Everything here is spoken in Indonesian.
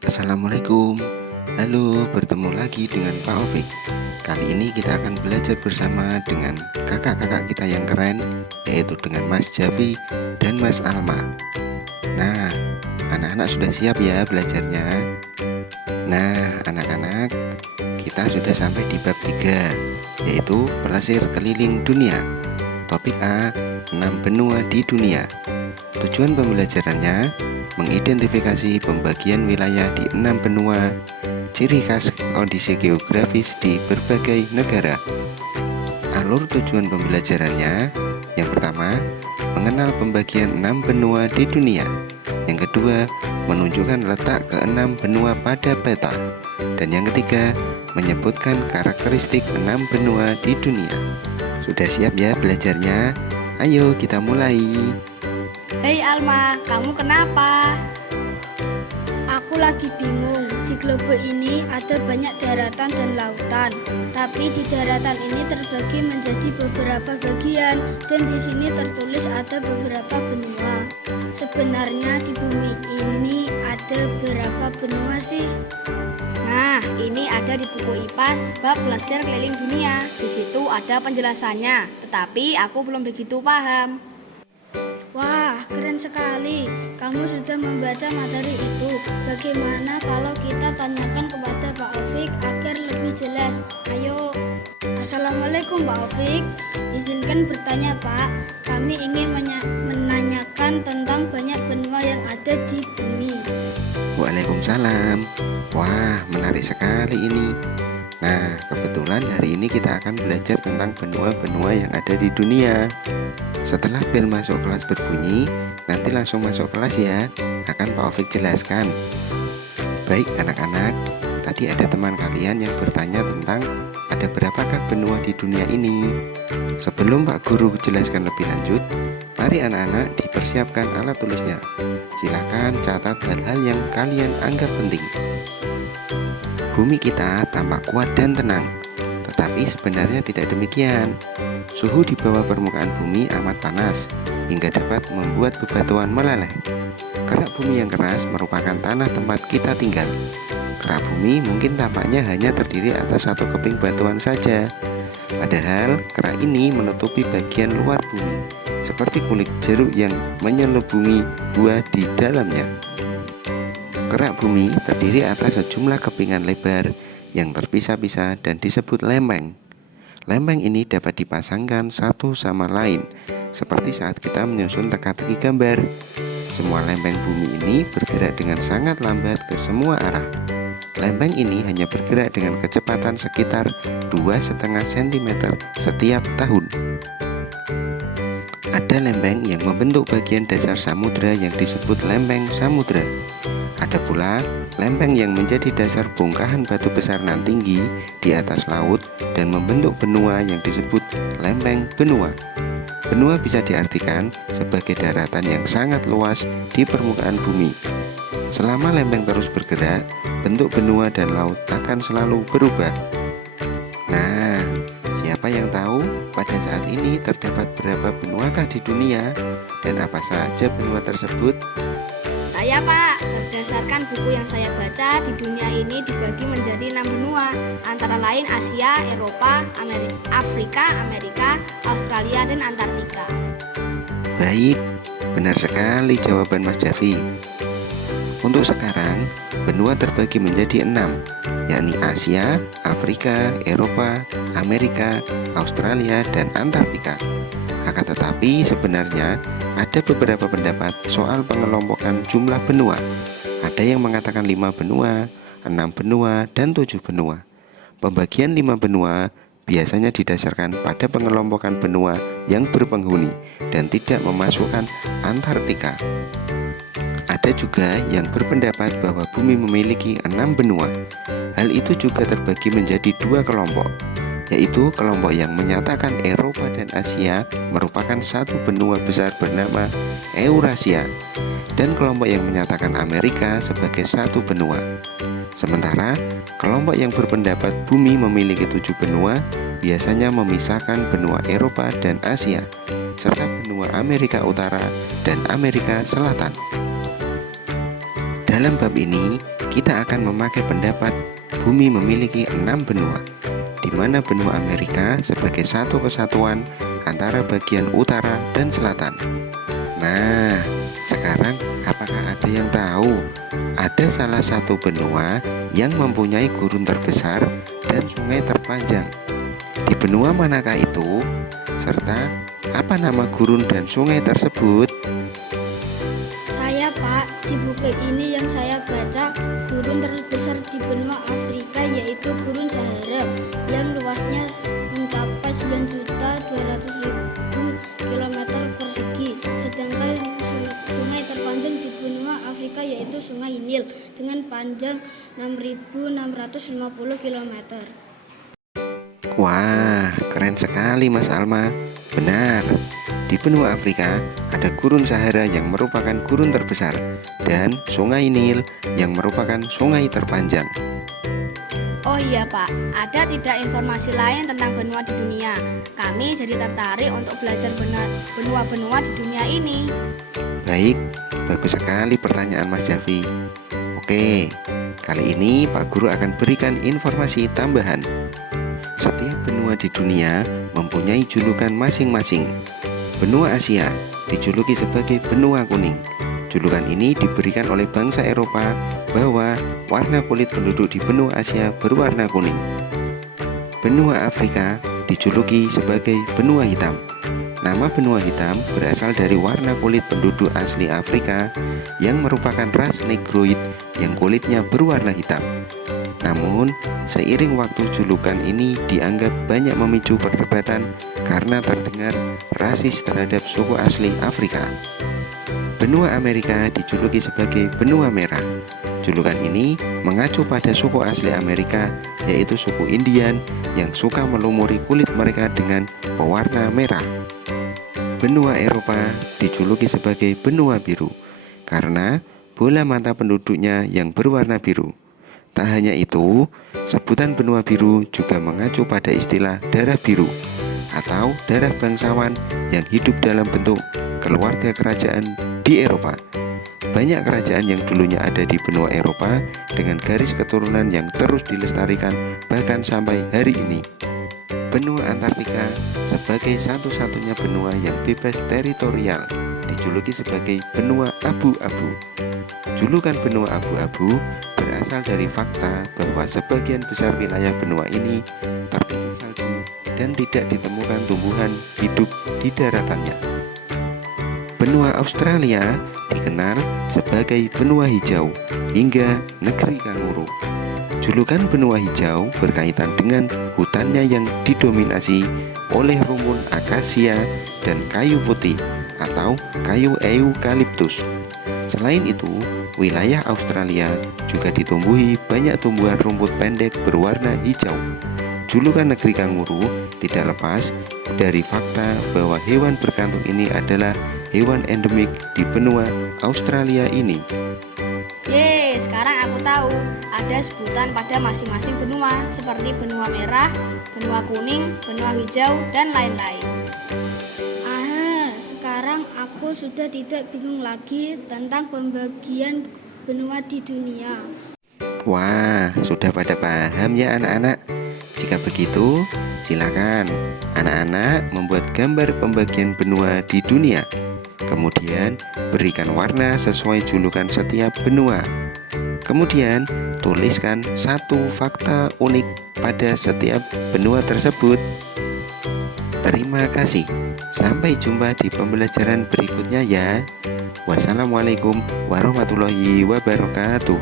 Assalamualaikum. Halo, bertemu lagi dengan Pak Ovik. Kali ini kita akan belajar bersama dengan kakak-kakak kita yang keren, yaitu dengan Mas Javi dan Mas Alma. Nah, anak-anak sudah siap ya belajarnya? Nah, anak-anak, kita sudah sampai di bab 3, yaitu pelesir keliling dunia. Topik A, 6 benua di dunia. Tujuan pembelajarannya mengidentifikasi pembagian wilayah di 6 benua, ciri khas kondisi geografis di berbagai negara. Alur tujuan pembelajarannya, yang pertama, mengenal pembagian 6 benua di dunia. Yang kedua, menunjukkan letak ke-6 benua pada peta. Dan yang ketiga, menyebutkan karakteristik 6 benua di dunia. Sudah siap ya belajarnya? Ayo kita mulai. Hei Alma, kamu kenapa? Aku lagi bingung. Di globe ini ada banyak daratan dan lautan, tapi di daratan ini terbagi menjadi beberapa bagian, dan di sini tertulis ada beberapa benua. Sebenarnya di bumi ini ada berapa benua sih? Nah, ini ada di buku IPA bab pelesir keliling dunia. Di situ ada penjelasannya, tetapi aku belum begitu paham. Wah, keren sekali. Kamu sudah membaca materi itu. Bagaimana kalau kita tanyakan kepada Pak Ovik agar lebih jelas? Ayo. Assalamualaikum Pak Ovik. Izinkan bertanya Pak. Kami ingin menanyakan tentang banyak benua yang ada di bumi. Waalaikumsalam. Wah, menarik sekali ini. Nah, kebetulan hari ini kita akan belajar tentang benua-benua yang ada di dunia. Setelah bel masuk kelas berbunyi, nanti langsung masuk kelas ya. Akan Pak Ovik jelaskan. Baik anak-anak, tadi ada teman kalian yang bertanya tentang ada berapakah benua di dunia ini. Sebelum Pak Guru jelaskan lebih lanjut, mari anak-anak dipersiapkan alat tulisnya. Silakan catat hal-hal yang kalian anggap penting. Bumi kita tampak kuat dan tenang, tetapi sebenarnya tidak demikian. Suhu di bawah permukaan bumi amat panas, hingga dapat membuat bebatuan meleleh. Kerak bumi yang keras merupakan tanah tempat kita tinggal. Kerak bumi mungkin tampaknya hanya terdiri atas satu keping batuan saja. Padahal kerak ini menutupi bagian luar bumi, seperti kulit jeruk yang menyelubungi buah di dalamnya. Kerak bumi terdiri atas sejumlah kepingan lebar yang terpisah-pisah dan disebut lempeng. Lempeng ini dapat dipasangkan satu sama lain, seperti saat kita menyusun teka-teki gambar. Semua lempeng bumi ini bergerak dengan sangat lambat ke semua arah. Lempeng ini hanya bergerak dengan kecepatan sekitar 2,5 cm setiap tahun. Ada lempeng yang membentuk bagian dasar samudra yang disebut lempeng samudra. Ada pula lempeng yang menjadi dasar bongkahan batu besar nan tinggi di atas laut dan membentuk benua yang disebut lempeng benua. Benua bisa diartikan sebagai daratan yang sangat luas di permukaan bumi. Selama lempeng terus bergerak, bentuk benua dan laut akan selalu berubah. Nah, siapa yang tahu pada saat ini terdapat berapa benuakah di dunia dan apa saja benua tersebut? Saya Pak, berdasarkan buku yang saya baca, di dunia ini dibagi menjadi 6 benua, antara lain Asia, Eropa, Afrika, Amerika, Australia, dan Antartika. Baik, benar sekali jawaban Mas Javi. Untuk sekarang, benua terbagi menjadi 6, yakni Asia, Afrika, Eropa, Amerika, Australia, dan Antartika. Akan tetapi sebenarnya ada beberapa pendapat soal pengelompokan jumlah benua. Ada yang mengatakan 5 benua, 6 benua, dan 7 benua. Pembagian 5 benua biasanya didasarkan pada pengelompokan benua yang berpenghuni dan tidak memasukkan Antartika. Ada juga yang berpendapat bahwa bumi memiliki 6 benua. Hal itu juga terbagi menjadi 2 kelompok, yaitu kelompok yang menyatakan Eropa dan Asia merupakan satu benua besar bernama Eurasia, dan kelompok yang menyatakan Amerika sebagai satu benua. Sementara kelompok yang berpendapat bumi memiliki 7 benua biasanya memisahkan benua Eropa dan Asia, serta benua Amerika Utara dan Amerika Selatan. Dalam bab ini, kita akan memakai pendapat bumi memiliki 6 benua, di mana benua Amerika sebagai satu kesatuan antara bagian utara dan selatan. Nah, sekarang apakah ada yang tahu ada salah satu benua yang mempunyai gurun terbesar dan sungai terpanjang? Di benua manakah itu? Serta apa nama gurun dan sungai tersebut? Saya Pak, di buku ini yang saya baca, gurun terbesar di benua Afrika yaitu Gurun Sahara yang luasnya mencapai 9.200.000 km persegi. Sedangkan sungai terpanjang di benua Afrika yaitu Sungai Nil dengan panjang 6.650 km. Wah, keren sekali Mas Alma. Benar, di benua Afrika ada Gurun Sahara yang merupakan gurun terbesar dan Sungai Nil yang merupakan sungai terpanjang. Oh iya Pak, ada tidak informasi lain tentang benua di dunia? Kami jadi tertarik untuk belajar benua-benua di dunia ini. Baik, bagus sekali pertanyaan Mas Javi. Oke, kali ini Pak Guru akan berikan informasi tambahan. Setiap benua di dunia mempunyai julukan masing-masing. Benua Asia dijuluki sebagai benua kuning. Julukan ini diberikan oleh bangsa Eropa bahwa warna kulit penduduk di benua Asia berwarna kuning. Benua Afrika dijuluki sebagai benua hitam. Nama benua hitam berasal dari warna kulit penduduk asli Afrika yang merupakan ras Negroid yang kulitnya berwarna hitam. Namun, seiring waktu julukan ini dianggap banyak memicu perdebatan karena terdengar rasis terhadap suku asli Afrika. Benua Amerika dijuluki sebagai benua merah. Julukan ini mengacu pada suku asli Amerika, yaitu suku Indian yang suka melumuri kulit mereka dengan pewarna merah. Benua Eropa dijuluki sebagai benua biru karena bola mata penduduknya yang berwarna biru. Tak hanya itu, sebutan benua biru juga mengacu pada istilah darah biru atau darah bangsawan yang hidup dalam bentuk keluarga kerajaan di Eropa. Banyak kerajaan yang dulunya ada di benua Eropa dengan garis keturunan yang terus dilestarikan bahkan sampai hari ini. Benua Antartika sebagai satu-satunya benua yang bebas teritorial dijuluki sebagai benua abu-abu. Julukan benua abu-abu berasal dari fakta bahwa sebagian besar wilayah benua ini tertutup salju dan tidak ditemukan tumbuhan hidup di daratannya. Benua Australia dikenal sebagai benua hijau hingga negeri kanguru. Julukan benua hijau berkaitan dengan hutannya yang didominasi oleh rumpun akasia dan kayu putih atau kayu eukaliptus. Selain itu, wilayah Australia juga ditumbuhi banyak tumbuhan rumput pendek berwarna hijau. Julukan negeri kanguru tidak lepas dari fakta bahwa hewan berkantung ini adalah hewan endemik di benua Australia ini. Yeay, sekarang aku tahu ada sebutan pada masing-masing benua seperti benua merah, benua kuning, benua hijau, dan lain-lain. Sekarang aku sudah tidak bingung lagi tentang pembagian benua di dunia. Wah, sudah pada paham ya anak-anak? Jika begitu, silakan anak-anak membuat gambar pembagian benua di dunia. Kemudian berikan warna sesuai julukan setiap benua. Kemudian tuliskan satu fakta unik pada setiap benua tersebut. Terima kasih. Sampai jumpa di pembelajaran berikutnya ya. Wassalamualaikum warahmatullahi wabarakatuh.